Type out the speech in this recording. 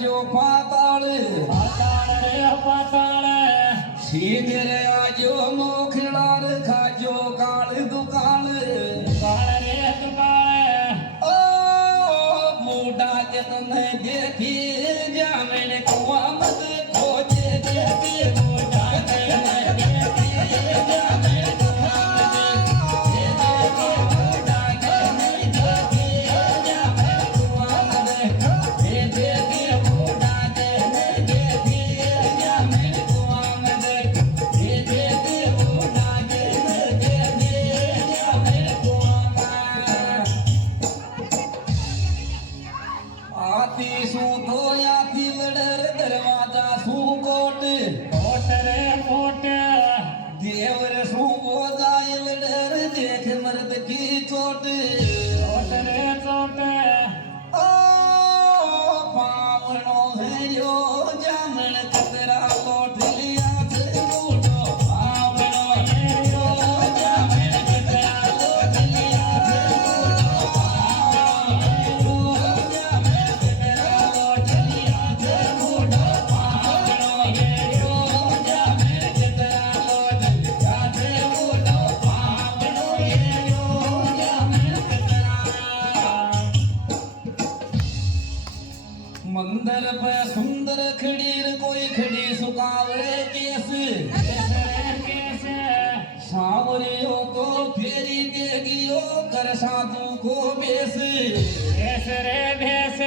जो पाताल पाताल रे पाताल सीधे आजो मोखलार खाजो काल दुकाल काल रे दुकाल ओ बूढ़ा के तुमने देखी जामिन कुआ मत खोजे देखी बूढ़ा के तुमने देखी जामिन कुआ मत बूढ़ा के नहीं देखी जामिन कुआ मत देखी बूढ़ा के नहीं देखी जामिन कुआ मत देखी बूढ़ा के नहीं देखी जामिन कुआ मत आती सू तो याती लड़र दरवाजा सू कोट कोट रे कोट देवर सू वो जाय लड़र देख मर्द की चोट कोट रे कोट ओ पावनो है यो जामन कतरा कोट लिया थे बूढ़ो पावनो है यो जामन कतरा कोट लिया थे बूढ़ो पावनो है यो जामन कतरा कोट लिया थे बूढ़ो पावनो है यो जामन कतरा कोट लिया थे बूढ़ो पावनो है यो जामन कतरा मंदिर पे सुंदर खड़ीर कोई खड़ी सुकावरे केस केस सावरियो को फेरी देगियो कर साधु को बेस भेस रे भेस